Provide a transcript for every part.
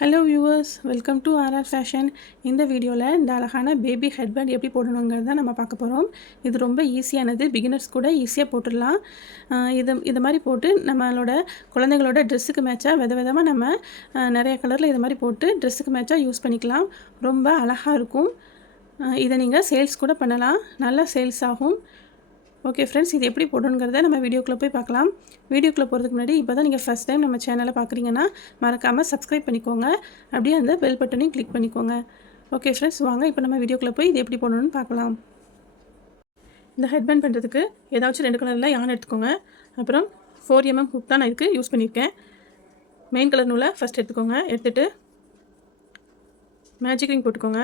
Hello viewers welcome to RR fashion இந்த வீடியோவில் இந்த அழகான பேபி ஹெட்பேண்ட் எப்படி போடணுங்கிறத நம்ம பார்க்க போகிறோம் இது ரொம்ப ஈஸியானது பிகினர்ஸ் கூட ஈஸியாக போட்டுடலாம். இது இது மாதிரி போட்டு நம்மளோட குழந்தைங்களோட ட்ரெஸ்ஸுக்கு மேட்சாக வித விதமாக நம்ம நிறைய கலரில் இது மாதிரி போட்டு ட்ரெஸ்ஸுக்கு மேட்சாக யூஸ் பண்ணிக்கலாம். ரொம்ப அழகாக இருக்கும். இதை நீங்கள் சேல்ஸ் கூட பண்ணலாம். நல்லா சேல்ஸ் ஆகும். ஓகே ஃப்ரெண்ட்ஸ் இது எப்படி போடணுங்கிறத நம்ம வீடியோக்குள்ளே போய் பார்க்கலாம். வீடியோக்குள்ளே போகிறதுக்கு முன்னாடி இப்போ தான் நீங்கள் ஃபஸ்ட் டைம் நம்ம சேனலை பார்க்குறீங்கன்னா மறக்காமல் சப்ஸ்கிரைப் பண்ணிக்கோங்க. அப்படியே அந்த பெல் பட்டனையும் கிளிக் பண்ணிக்கோங்க. ஓகே ஃப்ரெண்ட்ஸ் வாங்க இப்போ நம்ம வீடியோக்குள்ளே போய் இது எப்படி போடணும்னு பார்க்கலாம். இந்த ஹெட்பேண்ட் பண்ணுறதுக்கு ஏதாச்சும் ரெண்டு கலரில் யான் எடுத்துக்கோங்க. அப்புறம் ஃபோர் எம்எம் ஹுக் தான் நான் இதுக்கு யூஸ் பண்ணியிருக்கேன். மெயின் கலர் நூலை ஃபஸ்ட் எடுத்துக்கோங்க. எடுத்துகிட்டு மேஜிக் ரிங் போட்டுக்கோங்க.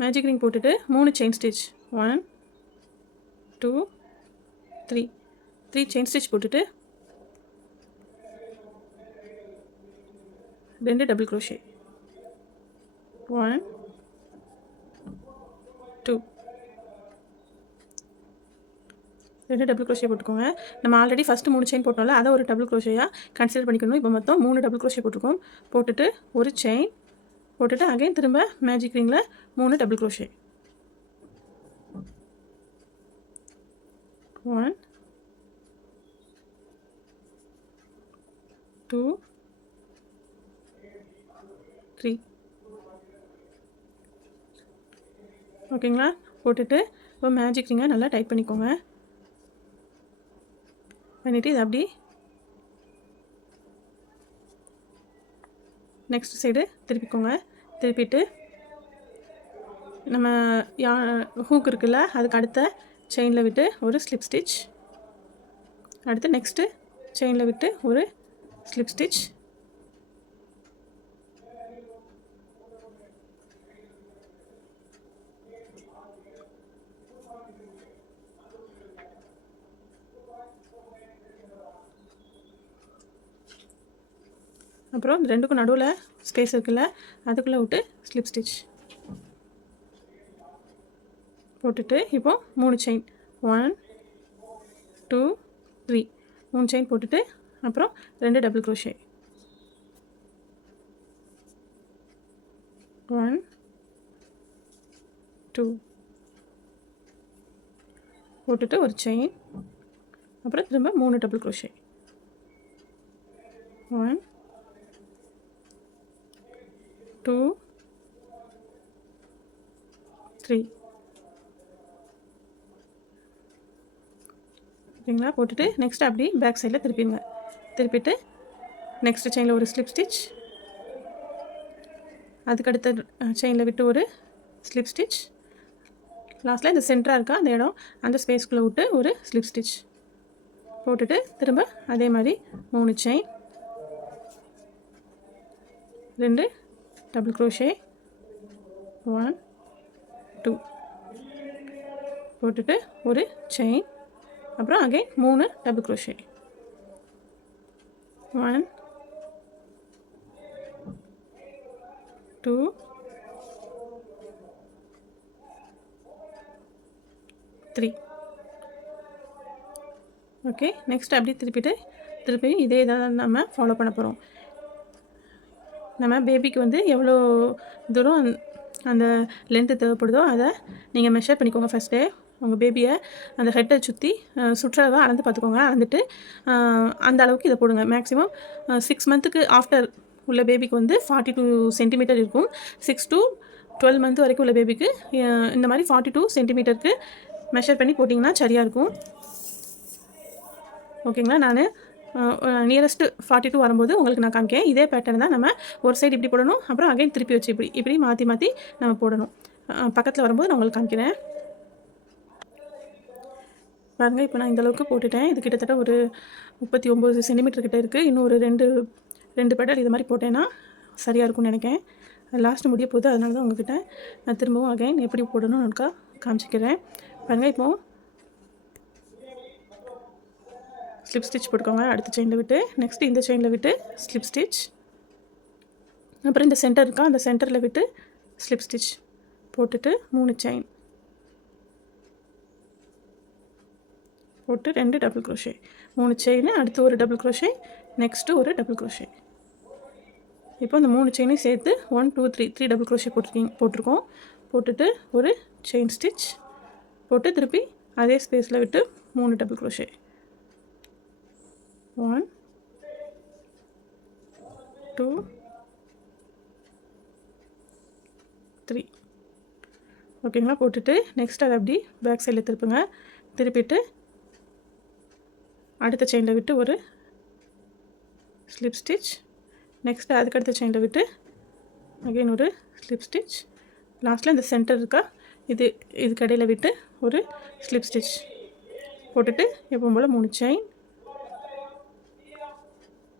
மேஜிக் ரிங் போட்டுட்டு மூணு chain stitch one two three three chain stitch போட்டுட்டு ரெண்டு டபுள் க்ரோஷே ஒன் டூ ரெண்டு டபுள் க்ரோஷே போட்டுக்கோங்க. நம்ம ஆல்ரெடி ஃபஸ்ட்டு மூணு செயின் போட்டோம்ல அதை ஒரு டபுள் க்ரோஷையாக கன்சிடர் பண்ணிக்கணும். இப்போ மொத்தம் மூணு டபுள் க்ரோஷே போட்டிருக்கோம் போட்டுட்டு ஒரு செயின் போட்டுட்டு அகைன் திரும்ப மேஜிக் ரிங்கில் மூணு double crochet one two three ஓகேங்களா போட்டுட்டு இப்போ மேஜிக் ரிங்கை நல்லா டைட் பண்ணிக்கோங்க. பண்ணிவிட்டு இது அப்படி நெக்ஸ்ட் சைடு திருப்பிக்கோங்க. திருப்பிட்டு நம்ம யா ஹூக் இருக்குல்ல அதுக்கு அடுத்த செயினில் விட்டு ஒரு ஸ்லிப் ஸ்டிச் அடுத்து நெக்ஸ்ட்டு செயினில் விட்டு ஒரு ஸ்லிப் ஸ்டிச் அப்புறம் ரெண்டுக்கும் நடுவில் ஸ்பேஸ் இருக்குல்ல அதுக்குள்ளே விட்டு ஸ்லிப் ஸ்டிச் போட்டுட்டு இப்போ மூணு செயின் ஒன் டூ த்ரீ மூணு செயின் போட்டுட்டு அப்புறம் ரெண்டு டபுள் க்ரோஷே ஒன் டூ போட்டுட்டு ஒரு செயின் அப்புறம் திரும்ப மூணு double crochet one two three ஓகேங்களா? போட்டுட்டு நெக்ஸ்ட் அப்படி பேக் சைடில் திருப்பிடுங்க. திருப்பிட்டு நெக்ஸ்ட் செயினில் ஒரு ஸ்லிப் ஸ்டிச் அதுக்கடுத்த செயினில் விட்டு ஒரு ஸ்லிப் ஸ்டிச் லாஸ்ட்டில் இந்த சென்டராக இருக்கா? அந்த இடம். அந்த ஸ்பேஸ்க்குள்ளே விட்டு ஒரு ஸ்லிப் ஸ்டிச் போட்டுட்டு திரும்ப அதே மாதிரி மூணு செயின் ரெண்டு டபுள் crochet. ஒன் டூ போட்டுட்டு ஒரு செயின் அப்புறம் அகைன் மூணு double crochet one two three okay next அப்படியே திருப்பிட்டு திருப்பியும் இதே தான் நம்ம ஃபாலோ பண்ண போகிறோம் நம்ம பேபிக்கு வந்து எவ்வளோ தூரம் அந்த- லென்த்து தேவைப்படுதோ அதை நீங்கள் மெஷர் பண்ணிக்கோங்க ஃபஸ்ட்டே உங்கள் பேபியை அந்த ஹெட்டை சுற்றி சுற்றுலாவை அளந்து பார்த்துக்கோங்க. அளந்துட்டு அந்த அளவுக்கு இதை போடுங்க. மேக்ஸிமம் சிக்ஸ் மந்த்துக்கு ஆஃப்டர் உள்ள பேபிக்கு வந்து ஃபார்ட்டி டூ சென்டிமீட்டர் இருக்கும். சிக்ஸ் டூ டுவெல் மந்த் வரைக்கும் உள்ள பேபிக்கு இந்த மாதிரி ஃபார்ட்டி டூ சென்டிமீட்டருக்கு மெஷர் பண்ணி போட்டிங்கன்னா சரியாக இருக்கும். ஓகேங்களா? நான் நியரஸ்ட்டு ஃபார்ட்டி டூ வரும்போது உங்களுக்கு நான் காமிக்கேன் இதே பேட்டர்ன் தான் நம்ம ஒரு சைடு இப்படி போடணும் அப்புறம் அகைன் திருப்பி வச்சு இப்படி இப்படி மாற்றி மாற்றி நம்ம போடணும். பக்கத்தில் வரும்போது நான் உங்களுக்கு காமிக்கிறேன். பாருங்க இப்போ நான் இந்தளவுக்கு போட்டுட்டேன். இது கிட்டத்தட்ட ஒரு முப்பத்தி ஒம்பது சென்டிமீட்டர் கிட்டே இருக்குது இன்னும் ஒரு ரெண்டு ரெண்டு பெடல் இது மாதிரி போட்டேன்னா சரியாக இருக்கும்னு நினைக்கிறேன். லாஸ்ட்டு முடிய போகுது அதனால தான் உங்ககிட்ட நான் திரும்பவும் அகைன் எப்படி போடணும்னு ஒருக்கா காமிச்சிக்கிறேன். பாருங்கள் இப்போது ஸ்லிப் ஸ்டிச் போட்டுக்கோங்க. அடுத்த செயினில் விட்டு நெக்ஸ்ட் இந்த செயினில் விட்டு ஸ்லிப் ஸ்டிச் அப்புறம் இந்த சென்டர் இருக்கா அந்த சென்டரில் விட்டு ஸ்லிப் ஸ்டிச் போட்டுட்டு மூணு செயின் போட்டு ரெண்டு டபுள் க்ரோஷே மூணு செயின் அடுத்து ஒரு டபுள் க்ரோஷே நெக்ஸ்ட்டு ஒரு டபுள் க்ரோஷே இப்போ இந்த மூணு செயினையும் சேர்த்து one two three three double crochet போட்டிருக்கீங்க போட்டிருக்கோம். போட்டுட்டு ஒரு செயின் ஸ்டிச் போட்டு திருப்பி அதே ஸ்பேஸில் விட்டு மூணு double crochet one two three ஓகேங்களா? போட்டுட்டு நெக்ஸ்ட் அதை அப்படி பேக் சைடில் திருப்புங்க. திருப்பிட்டு அடுத்த செயினில் விட்டு ஒரு ஸ்லிப் ஸ்டிச் நெக்ஸ்ட்டு அதுக்கடுத்த செயினில் விட்டு அகைன் ஒரு ஸ்லிப் ஸ்டிச் லாஸ்ட்டில் இந்த சென்டர் இருக்கா? இது இதுக்கு விட்டு ஒரு ஸ்லிப் ஸ்டிச் போட்டுட்டு எப்பவும் போல் மூணு செயின்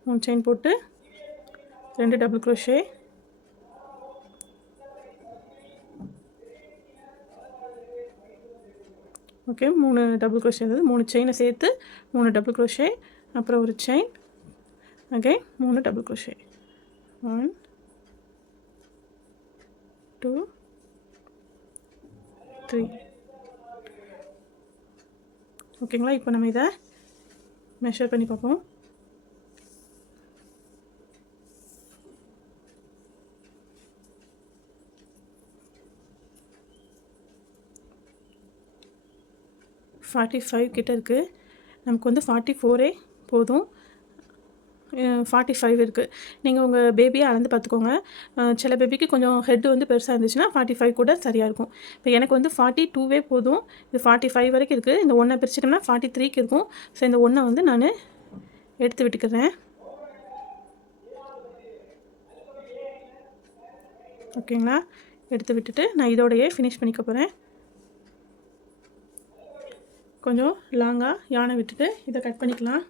மூணு செயின் போட்டு ரெண்டு டபுள் க்ரோஷே ஓகே மூணு டபுள் க்ரோஷே இருந்தது. மூணு செயினை சேர்த்து மூணு டபுள் க்ரோஷே அப்புறம் ஒரு செயின் ஓகே மூணு double crochet one two three ஓகேங்களா இப்போ நம்ம இதை மெஷர் பண்ணி பார்ப்போம். ஃபார்ட்டி ஃபைவ் கிட்ட இருக்குது நமக்கு வந்து ஃபார்ட்டி ஃபோரே போதும். ஃபார்ட்டி ஃபைவ் இருக்குது நீங்கள் உங்கள் பேபியை அளந்து பார்த்துக்கோங்க சில பேபிக்கு கொஞ்சம் ஹெட் வந்து பெருசாக இருந்துச்சுன்னா ஃபார்ட்டி ஃபைவ் கூட சரியாக இருக்கும். இப்போ எனக்கு வந்து ஃபார்ட்டி டூவே போதும். இது ஃபார்ட்டி ஃபைவ் வரைக்கும் இருக்குது இந்த ஒன்றை பிரிச்சிட்டோம்னா ஃபார்ட்டி த்ரீக்கு இருக்கும். ஸோ இந்த ஒன்றை வந்து நான் எடுத்து விட்டுக்கிறேன். ஓகேங்களா? எடுத்து விட்டுட்டு நான் இதோடையே ஃபினிஷ் பண்ணிக்க போகிறேன் கொஞ்சம் லாங்காக யானை விட்டுட்டு இதை கட் பண்ணிக்கலாம்.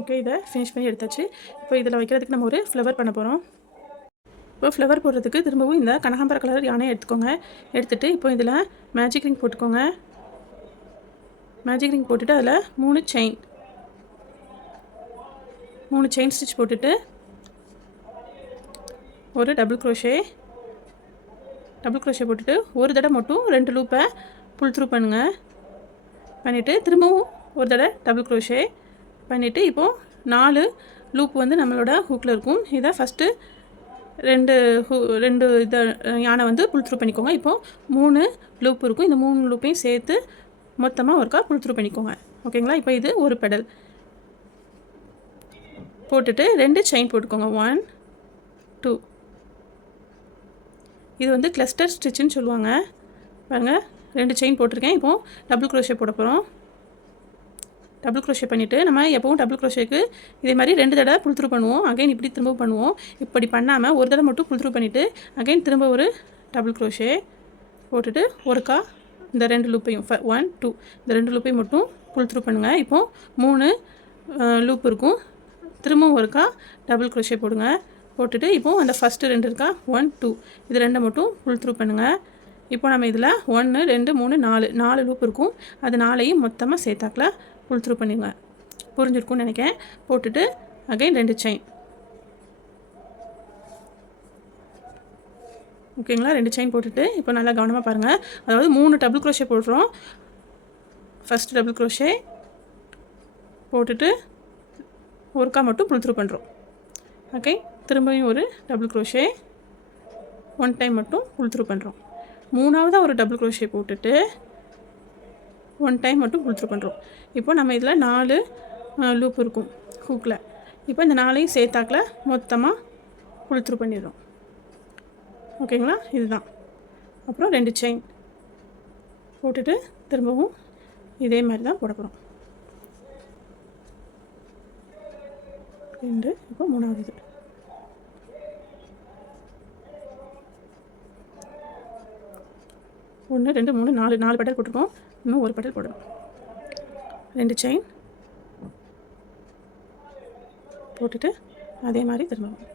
ஓகே இதை ஃபினிஷ் பண்ணி எடுத்தாச்சு. இப்போ இதில் வைக்கிறதுக்கு நம்ம ஒரு ஃப்ளவர் பண்ண போகிறோம் இப்போ ஃப்ளவர் போடுறதுக்கு திரும்பவும் இந்த கனகாம்பர கலர் யானையை எடுத்துக்கோங்க. எடுத்துகிட்டு இப்போ இதில் மேஜிக் ரிங் போட்டுக்கோங்க. மேஜிக் ரிங் போட்டுட்டு அதில் மூணு செயின் மூணு செயின் ஸ்டிச் போட்டுட்டு ஒரு டபுள் க்ரோஷே டபுள் க்ரோஷே போட்டுட்டு ஒரு தடவை மட்டும் ரெண்டு லூப்பை புல் த்ரூ பண்ணுங்கள் பண்ணிவிட்டு திரும்பவும் ஒரு தடவை டபுள் க்ரோஷே பண்ணிவிட்டு இப்போது நாலு லூப் வந்து நம்மளோட ஹூக்கில் இருக்கும். இதை ஃபஸ்ட்டு ரெண்டு ஹூ ரெண்டு இதை யானை வந்து புல் த்ரூ பண்ணிக்கோங்க. இப்போது மூணு லூப் இருக்கும். இந்த மூணு லூப்பையும் சேர்த்து மொத்தமாக ஒருக்கா புல் த்ரூ பண்ணிக்கோங்க. ஓகேங்களா? இப்போ இது ஒரு பெடல். போட்டுட்டு ரெண்டு செயின் போட்டுக்கோங்க. ஒன் டூ இது வந்து கிளஸ்டர் ஸ்டிச்சுன்னு சொல்லுவாங்க. பாருங்கள் ரெண்டு செயின் போட்டிருக்கேன். இப்போது டபுள் க்ரோஷே போட போகிறோம் டபுள் க்ரோஷே பண்ணிவிட்டு நம்ம எப்பவும் டபுள் க்ரோஷேக்கு இதே மாதிரி ரெண்டு தடவை புல் த்ரூ பண்ணுவோம். அகைன் இப்படி திரும்ப பண்ணுவோம். இப்படி பண்ணாமல் ஒரு தடவை மட்டும் புல் த்ரூ பண்ணிவிட்டு அகைன் திரும்ப ஒரு டபுள் க்ரோஷே போட்டுட்டு ஒருக்கா இந்த ரெண்டு லூப்பையும் ஃப ஒன் டூ இந்த ரெண்டு லூப்பையும் மட்டும் புல் த்ரூ பண்ணுங்கள் இப்போது மூணு லூப் இருக்கும். திரும்பவும் ஒருக்கா டபுள் க்ரோஷே போடுங்க. போட்டுட்டு இப்போது அந்த ஃபஸ்ட்டு ரெண்டு இருக்கா? ஒன் டூ இது ரெண்டை மட்டும் ஃபுல் த்ரூ பண்ணுங்கள் இப்போ நம்ம இதில் ஒன்று ரெண்டு மூணு நாலு. நாலு லூப் இருக்கும். அது நாளையும் மொத்தமாக சேர்த்தாக்கில் ஃபுல் த்ரூ பண்ணிடுங்க புரிஞ்சிருக்கும்னு நினைக்கிறேன். போட்டுட்டு அகைன் ரெண்டு செயின் ஓகேங்களா ரெண்டு செயின் போட்டுட்டு இப்போ நல்லா கவனமாக பாருங்கள் அதாவது மூணு டபுள் க்ரோஷே போடுறோம். ஃபஸ்ட்டு டபுள் க்ரோஷே போட்டுட்டு ஒர்க்காக மட்டும் புல் த்ரூ பண்ணுறோம் ஓகே திரும்பியும் ஒரு டபுள் க்ரோஷே ஒன் டைம் மட்டும் புல் த்ரூ பண்ணுறோம் மூணாவதாக ஒரு டபுள் க்ரோஷே போட்டுட்டு ஒன் டைம் மட்டும் புல் த்ரூ பண்ணுறோம் இப்போ நம்ம இதில் நாலு லூப் இருக்கும் ஹூக்கில் இப்போ இந்த நாளையும் சேர்த்தாக்கில் மொத்தமாக புல் த்ரூ பண்ணிடுறோம். ஓகேங்களா இதுதான். அப்புறம் ரெண்டு செயின் போட்டுட்டு திரும்பவும் இதே மாதிரி தான் போட போகிறோம் ரெண்டு இப்போ மூணாவது. இது ஒன்று ரெண்டு மூணு நாலு நாலு பெடல் போட்டிருக்கோம். இன்னும் ஒரு பெடல் போடணும். ரெண்டு செயின் போட்டுட்டு அதே மாதிரி திரும்பவும்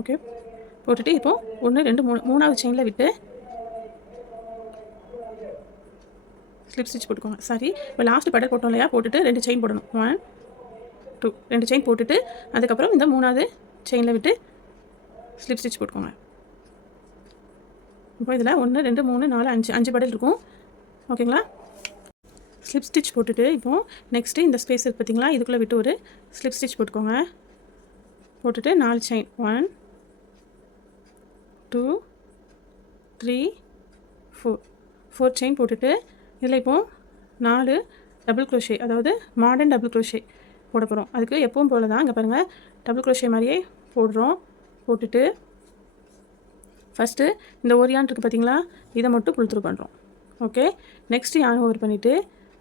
ஓகே போட்டுட்டு இப்போ ஒன்று ரெண்டு மூணு மூணாவது செயினில் விட்டு ஸ்லிப் ஸ்டிச் போட்டுக்கோங்க. சாரி இப்போ லாஸ்ட் பெடல் போட்டோம் இல்லையா? போட்டுட்டு ரெண்டு செயின் போடணும். ஒன் டூ ரெண்டு செயின் போட்டுட்டு அதுக்கப்புறம் இந்த மூணாவது செயினில் விட்டு ஸ்லிப் ஸ்டிச் போட்டுக்கோங்க. இப்போ இதில் ஒன்று ரெண்டு மூணு நாலு அஞ்சு அஞ்சு படல் இருக்கும். ஓகேங்களா ஸ்லிப் ஸ்டிச் போட்டுட்டு இப்போது நெக்ஸ்ட்டு இந்த ஸ்பேஸ் இருக்குது பார்த்தீங்களா இதுக்குள்ளே விட்டு ஒரு ஸ்லிப் ஸ்டிச் போட்டுக்கோங்க. போட்டுட்டு நாலு chain one two three four four chain போட்டுட்டு இதில் இப்போது நாலு டபுள் க்ரோஷே அதாவது மாடர்ன் டபுள் க்ரோஷே போட போகிறோம் அதுக்கு எப்பவும் போல் தான் இங்கே பாருங்கள் டபுள் க்ரோஷே மாதிரியே போடுறோம். போட்டுட்டு ஃபஸ்ட்டு இந்த ஒரு யான் இருக்குது பார்த்தீங்களா இதை மட்டும் புல் பண்ணுறோம் ஓகே நெக்ஸ்ட் யான் ஓவர் பண்ணிவிட்டு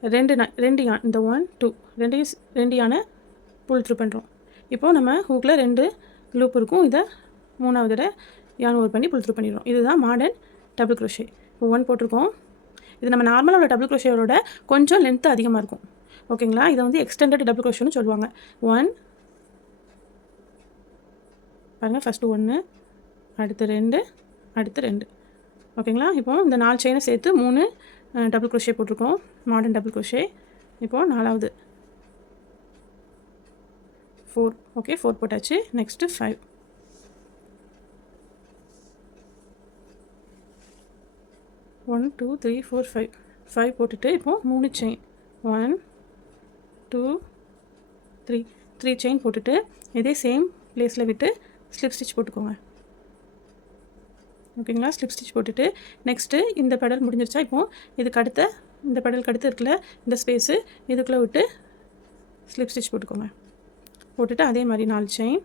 ரெண்டு ரெண்டு யான் இந்த ஒன் டூ ரெண்டு ரெண்டு யானை புல் த்ரூ பண்ணுறோம் இப்போது நம்ம ஹூக்கில் ரெண்டு லூப் இருக்கும். இதை மூணாவது தடவை யான் ஒரு பண்ணி புல் த்ரூ பண்ணிடுறோம் இதுதான் மாடர்ன் டபுள் க்ரோஷே இப்போ ஒன் போட்டிருக்கோம். இது நம்ம நார்மலாக உள்ள டபுள் க்ரோஷேயோட கொஞ்சம் லென்த்து அதிகமாக இருக்கும். ஓகேங்களா இதை வந்து எக்ஸ்டெண்டட் டபுள் க்ரோஷேன்னு சொல்லுவாங்க. ஒன் பாருங்கள் ஃபஸ்ட்டு ஒன்று அடுத்து ரெண்டு அடுத்து ரெண்டு. ஓகேங்களா இப்போது இந்த நாலு செயினை சேர்த்து மூணு டபுள் க்ரோஷே போட்டிருக்கோம். மாடர்ன் டபுள் க்ரோஷே இப்போது நாலாவது. ஃபோர் ஓகே ஃபோர் போட்டாச்சு. Next five one two three four five five போட்டுட்டு இப்போது மூணு chain one two three three chain போட்டுட்டு இதே சேம் ப்ளேஸில் விட்டு ஸ்லிப் ஸ்டிச் போட்டுக்கோங்க. ஓகேங்களா ஸ்லிப் ஸ்டிச் போட்டுட்டு நெக்ஸ்ட்டு இந்த பெடல் முடிஞ்சிருச்சா? இப்போது இதுக்கு அடுத்த இந்த பெடலுக்கு அடுத்து இருக்குல்ல இந்த ஸ்பேஸு இதுக்குள்ளே விட்டு ஸ்லிப் ஸ்டிச் போட்டுக்கோங்க. போட்டுட்டு அதே மாதிரி நாலு செயின்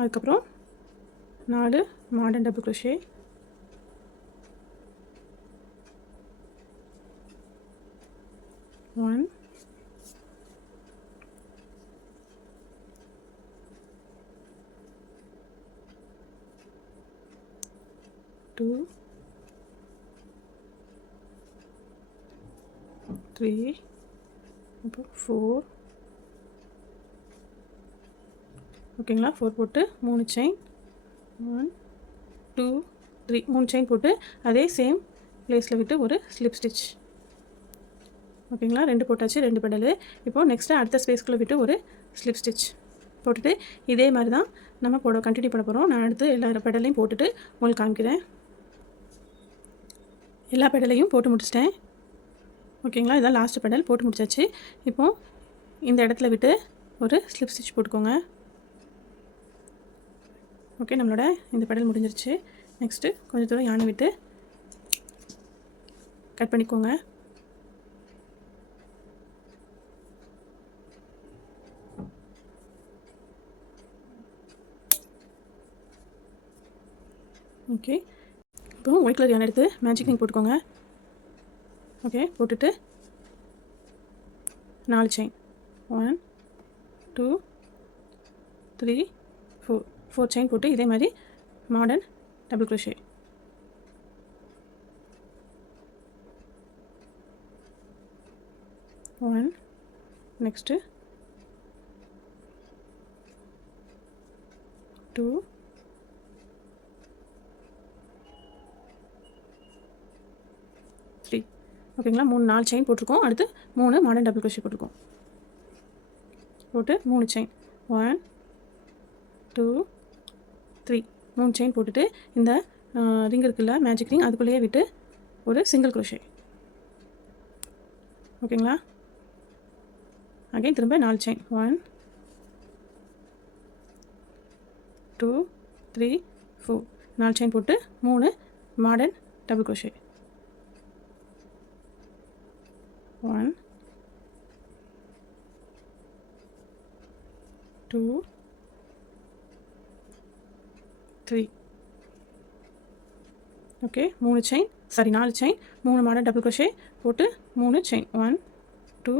அதுக்கப்புறம் நாலு modern double crochet one two, three, four ஓகேங்களா ஃபோர் போட்டு மூணு செயின் ஒன் டூ த்ரீ மூணு செயின் போட்டு அதே சேம் ப்ளேஸில் விட்டு ஒரு ஸ்லிப் ஸ்டிச் ஓகேங்களா ரெண்டு போட்டாச்சு ரெண்டு பெடலு இப்போது நெக்ஸ்ட்டு அடுத்த ஸ்பேஸ்க்குள்ளே விட்டு ஒரு ஸ்லிப் ஸ்டிச் போட்டுட்டு இதே மாதிரி தான் நம்ம போட கண்டினியூ பண்ண போகிறோம் நான் அடுத்து எல்லா பெடலையும் போட்டுட்டு உங்களுக்கு காமிக்கிறேன். எல்லா பெடலையும் போட்டு முடிச்சிட்டேன். ஓகேங்களா இதான் லாஸ்ட் பெடல் போட்டு முடிச்சாச்சு. இப்போது இந்த இடத்துல விட்டு ஒரு ஸ்லிப் ஸ்டிச் போட்டுக்கோங்க. ஓகே நம்மளோட இந்த பெடல் முடிஞ்சிருச்சு. நெக்ஸ்ட்டு கொஞ்சம் தூரம் யானை விட்டு கட் பண்ணிக்கோங்க. ஓகே இப்போ ஒயிட் கலர் யானை எடுத்து மேஜிக் ரிங் போட்டுக்கோங்க. ஓகே போட்டுட்டு நாலு chain one two three four chain போட்டு இதே மாதிரி modern double crochet one next two three ஓகேங்களா மூணு நாலு செயின் போட்டிருக்கோம். அடுத்து மூணு மாடர்ன் டபுள் க்ரோஷே போட்டிருக்கோம். போட்டு மூணு செயின் ஒன் டூ த்ரீ மூணு செயின் போட்டுட்டு இந்த ரிங் இருக்குல்ல மேஜிக் ரிங் அதுக்குள்ளேயே விட்டு ஒரு சிங்கிள் குரோஷே ஓகேங்களா அகைன் திரும்ப நாலு chain one two three four நாலு செயின் போட்டு மூணு modern double crochet one two three okay மூணு செயின் சாரி நாலு செயின் மூணு மாடல் டபுள் க்ரோஷே போட்டு மூணு செயின் ஒன் டூ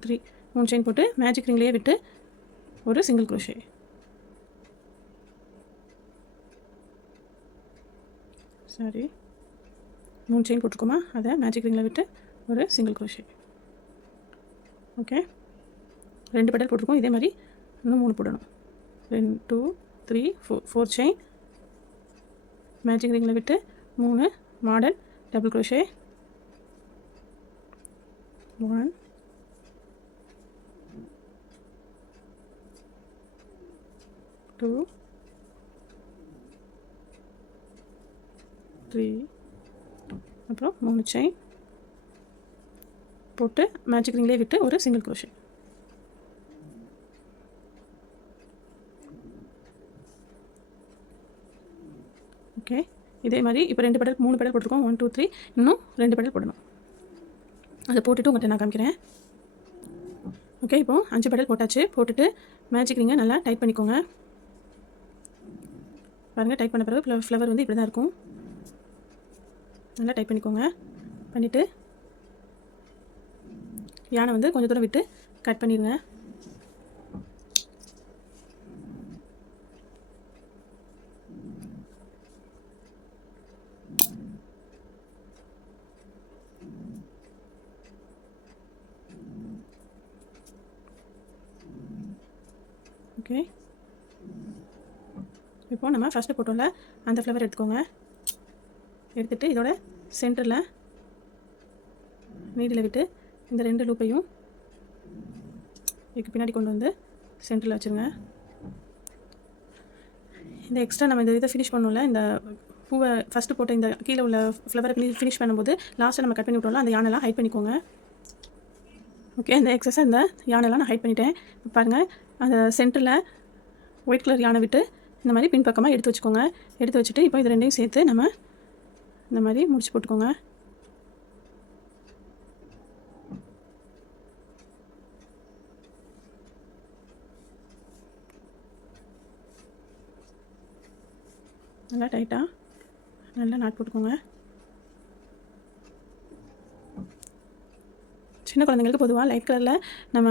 த்ரீ மூணு செயின் போட்டு மேஜிக் ரிங்லேயே விட்டு ஒரு சிங்கிள் க்ரோஷே சரி மூணு செயின் போட்டிருக்கோமா அதை மேஜிக் ரிங்கில் விட்டு ஒரு சிங்கிள் க்ரோஷே ஓகே ரெண்டு பெடல் போட்டிருக்கோம். இதே மாதிரி இன்னும் மூணு போடணும். ரெண்டு two three four four chain magic ரிங்கில் விட்டு மூணு model double crochet one two three அப்புறம் மூணு செயின் போட்டு மேஜிக் ரிங்லேயே விட்டு ஒரு சிங்கிள் குரோஷே ஓகே இதே மாதிரி இப்போ ரெண்டு பெடல் மூணு பெடல் போட்டிருக்கோம். ஒன் டூ த்ரீ இன்னும் ரெண்டு பெடல் போடணும். அதை போட்டுட்டு உங்கள்கிட்ட நான் காமிக்கிறேன். ஓகே இப்போ அஞ்சு பெடல் போட்டாச்சு. போட்டுட்டு மேஜிக் ரிங்கை நல்லா டைட் பண்ணிக்கோங்க. பாருங்கள் டைட் பண்ண பிறகு ஃப்ளவர் வந்து இப்படி தான் இருக்கும். நல்லா டைட் பண்ணிக்கோங்க. பண்ணிவிட்டு யானை வந்து கொஞ்சம் தூரம் விட்டு கட் பண்ணிடுங்க ஓகே இப்போ நம்ம ஃபஸ்ட்டு போட்டோம்ல அந்த ஃப்ளவர் எடுத்துக்கோங்க. எடுத்துகிட்டு இதோட சென்டரில் நீடில் விட்டு இந்த ரெண்டு லூப்பையும் இதுக்கு பின்னாடி கொண்டு வந்து சென்டரில் வச்சுருங்க. இந்த எக்ஸ்ட்ரா நம்ம இந்த இதை ஃபினிஷ் பண்ணோம்ல இந்த பூவை ஃபஸ்ட்டு போட்ட இந்த கீழே உள்ள ஃப்ளவரை ஃபினிஷ் பண்ணும்போது லாஸ்ட்டாக நம்ம கட் பண்ணி விட்டோம்ல அந்த யானைலாம் ஹைட் பண்ணிக்கோங்க. ஓகே இந்த எக்ஸஸாக இந்த யானைலாம் நான் ஹைட் பண்ணிட்டேன். பாருங்கள் அந்த சென்டரில் ஒயிட் கலர் யானை விட்டு இந்த மாதிரி பின்பக்கமாக எடுத்து வச்சுக்கோங்க. எடுத்து வச்சுட்டு இப்போ இது ரெண்டையும் சேர்த்து நம்ம இந்த மாதிரி முடிச்சு போட்டுக்கோங்க. நல்லா டைட்டாக நல்லா நாட் போட்டுக்கோங்க. சின்ன குழந்தைங்களுக்கு பொதுவாக லைட் கலரில் நம்ம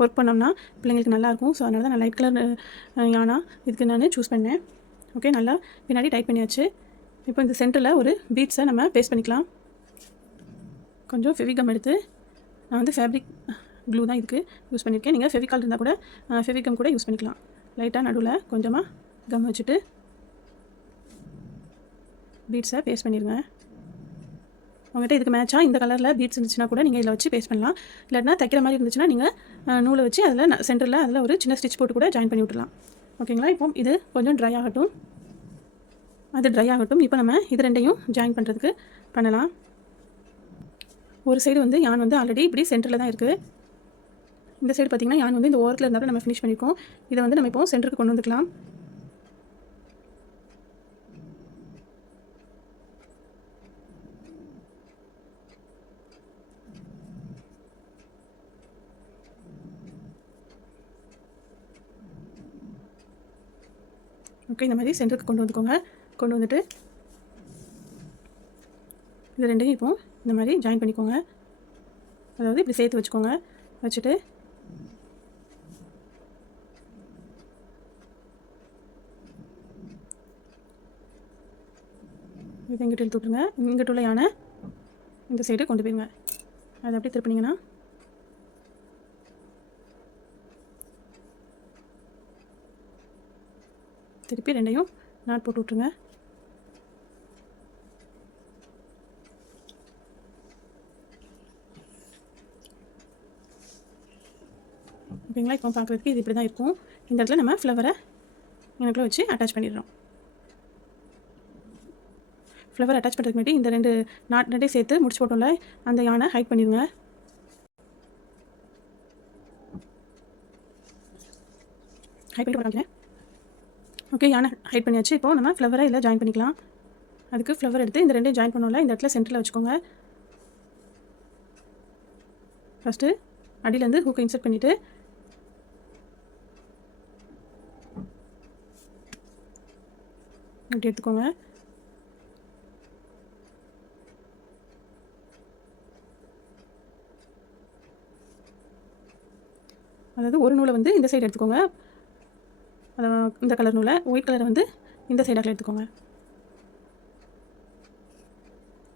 ஒர்க் பண்ணோம்னா பிள்ளைங்களுக்கு நல்லாயிருக்கும். ஸோ அதனால தான் நான் லைட் கலர் யானா இதுக்கு நான் சூஸ் பண்ணேன். ஓகே நல்லா பின்னாடி டைட் பண்ணியாச்சு. இப்போ இந்த சென்டரில் ஒரு பீட்ஸை நம்ம பேஸ்ட் பண்ணிக்கலாம். கொஞ்சம் ஃபெவிகம் எடுத்து நான் வந்து ஃபேப்ரிக் க்ளூ தான் இதுக்கு யூஸ் பண்ணியிருக்கேன். நீங்கள் ஃபெவிகால் இருந்தால் கூட ஃபெவிகம் கூட யூஸ் பண்ணிக்கலாம். லைட்டாக நடுவில் கொஞ்சமாக கம் வச்சுட்டு பீட்ஸை பேஸ்ட் பண்ணிடுங்க உங்கள்கிட்ட இதுக்கு மேட்சாக இந்த கலரில் பீட்ஸ் இருந்துச்சுன்னா கூட நீங்கள் இதில் வச்சு பேஸ்ட் பண்ணலாம். இல்லாட்டினா தைக்கிற மாதிரி இருந்துச்சுன்னா நீங்கள் நூலை வச்சு அதில் சென்டரில் அதில் ஒரு சின்ன ஸ்டிச் போட்டு கூட ஜாயின் பண்ணி விட்டுலாம் ஓகேங்களா இப்போ இது கொஞ்சம் ட்ரை ஆகட்டும். அது ட்ரை ஆகட்டும். இப்போ நம்ம இது ரெண்டையும் ஜாயின் பண்ணுறதுக்கு பண்ணலாம். ஒரு சைடு வந்து யான் வந்து ஆல்ரெடி இப்படி சென்டரில் தான் இருக்குது இந்த சைடு பார்த்திங்கன்னா யான் வந்து இந்த ஓரத்தில் இருந்தாலும் நம்ம ஃபினிஷ் பண்ணியிருக்கோம் இதை வந்து நம்ம இப்போ சென்டருக்கு கொண்டு வந்துக்கலாம். ஓகே இந்த மாதிரி சென்டருக்கு கொண்டு வந்துக்கோங்க. கொண்டு வந்துட்டு இது ரெண்டையும் இப்போ இந்த மாதிரி ஜாயின் பண்ணிக்கோங்க. அதாவது இப்படி சேர்த்து வச்சுக்கோங்க. வச்சுட்டு இது எங்கிட்ட இழுத்து விட்ருங்க இங்கிட்ட உள்ள யானை இந்த சைடு கொண்டு போயிருங்க. அதை அப்படியே திருப்பினீங்கன்னா திருப்பி ரெண்டையும் நாட் போட்டு விட்ருங்க ஓகேங்களா? இப்போ பார்க்குறதுக்கு இது இப்படி தான் இருக்கும். இந்த இடத்துல நம்ம ஃப்ளவரை எனக்குள்ளே வச்சு அட்டாச் பண்ணிடுறோம். ஃப்ளவர் அட்டாச் பண்ணுறதுக்கு முன்னாடி இந்த ரெண்டு நாட் ரெண்டையும் சேர்த்து முடிச்சு போட்டோம்ல அந்த யானை ஹைட் பண்ணிடுங்க. ஹைட் பண்ணி காமிக்கிறேன் ஓகே யானை ஹைட் பண்ணியாச்சு. இப்போ நம்ம ஃப்ளவரை இதில் ஜாயின் பண்ணிக்கலாம். அதுக்கு ஃப்ளவர் எடுத்து இந்த ரெண்டையும் ஜாயின் பண்ணோம்ல இந்த இடத்துல சென்டரில் வச்சுக்கோங்க. ஃபஸ்ட்டு அடியிலேருந்து ஹூக்கை இன்சர்ட் பண்ணிவிட்டு இப்படி எடுத்துக்கோங்க. அதாவது ஒரு நூலை வந்து இந்த சைடு எடுத்துக்கோங்க. அதை இந்த கலர் நூலை ஒயிட் கலரை வந்து இந்த சைடாக எடுத்துக்கோங்க.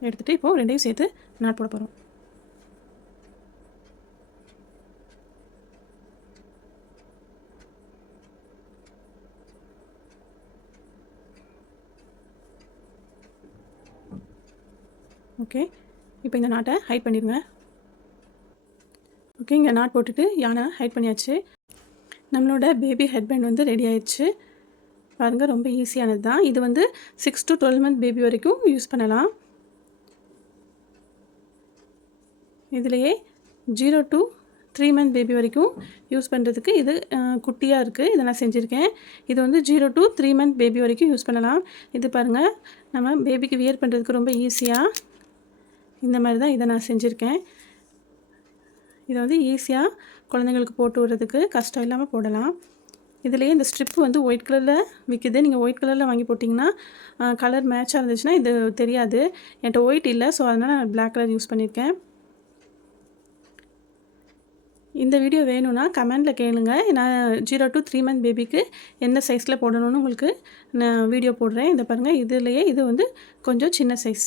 எடுத்துகிட்டு இப்போது ரெண்டையும் சேர்த்து நாட் போட போகிறோம் ஓகே இப்போ இந்த நாட்டை ஹைட் பண்ணிடுங்க ஓகே இங்கே நாட் போட்டுட்டு யானை ஹைட் பண்ணியாச்சு. நம்மளோட பேபி ஹெட்பேண்ட் வந்து ரெடி ஆயிடுச்சு. பாருங்கள் ரொம்ப ஈஸியானது தான். இது வந்து six to twelve month baby வரைக்கும் யூஸ் பண்ணலாம். இதுலேயே zero to three month baby வரைக்கும் யூஸ் பண்ணுறதுக்கு இது குட்டியாக இருக்குது இதை நான் செஞ்சுருக்கேன். இது வந்து zero to three month baby வரைக்கும் யூஸ் பண்ணலாம். இது பாருங்கள் நம்ம பேபிக்கு வியர் பண்ணுறதுக்கு ரொம்ப ஈஸியாக இந்த மாதிரி தான் இதை நான் செஞ்சுருக்கேன். இதை வந்து ஈஸியாக குழந்தைங்களுக்கு போட்டு விடுறதுக்கு கஷ்டம் இல்லாமல் போடலாம். இதுலேயே இந்த ஸ்ட்ரிப்பு வந்து ஒயிட் கலரில் விற்கிது நீங்கள் ஒயிட் கலரில் வாங்கி போட்டிங்கன்னா கலர் மேட்சாக இருந்துச்சுன்னா இது தெரியாது. என்கிட்ட ஒயிட் இல்லை ஸோ அதனால் நான் பிளாக் கலர் யூஸ் பண்ணியிருக்கேன் இந்த வீடியோ வேணும்னா கமெண்டில் கேளுங்க. நான் ஜீரோ டு த்ரீ மந்த் பேபிக்கு என்ன சைஸில் போடணும்னு உங்களுக்கு நான் வீடியோ போடுறேன். இந்த பாருங்கள் இதுலேயே இது வந்து கொஞ்சம் சின்ன சைஸ்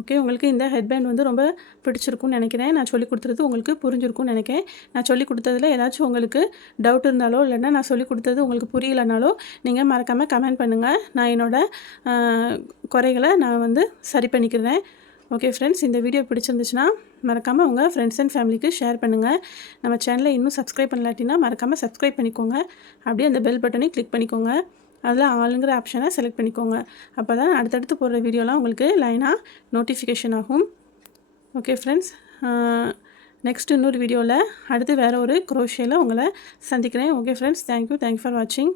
ஓகே உங்களுக்கு இந்த ஹெட்பேண்ட் வந்து ரொம்ப பிடிச்சிருக்கும்னு நினைக்கிறேன். நான் சொல்லி கொடுத்துறது உங்களுக்கு புரிஞ்சிருக்கும்னு நினைக்கிறேன். நான் சொல்லி கொடுத்ததில் ஏதாச்சும் உங்களுக்கு டவுட் இருந்தாலோ இல்லைன்னா நான் சொல்லி கொடுத்தது உங்களுக்கு புரியலைனாலோ நீங்கள் மறக்காமல் கமெண்ட் பண்ணுங்கள் நான் என்னோடய குறைகளை நான் வந்து சரி பண்ணிக்கிறேன். ஓகே ஃப்ரெண்ட்ஸ் இந்த வீடியோ பிடிச்சிருந்துச்சுன்னா மறக்காமல் உங்கள் ஃப்ரெண்ட்ஸ் அண்ட் ஃபேமிலிக்கு ஷேர் பண்ணுங்கள் நம்ம சேனலை இன்னும் சப்ஸ்கிரைப் பண்ணலாட்டினா மறக்காமல் சப்ஸ்கிரைப் பண்ணிக்கோங்க. அப்படியே அந்த பெல் பட்டனையும் கிளிக் பண்ணிக்கோங்க. அதில் ஆளுங்கிற ஆப்ஷனை செலக்ட் பண்ணிக்கோங்க. அப்போ தான் அடுத்தடுத்து போடுற வீடியோலாம் உங்களுக்கு லைனாக நோட்டிஃபிகேஷன் ஆகும். ஓகே ஃப்ரெண்ட்ஸ் நெக்ஸ்ட் இன்னொரு வீடியோவில் அடுத்து வேறு ஒரு குரோஷியில் உங்களை சந்திக்கிறேன். Okay friends thank you thank you for வாட்சிங்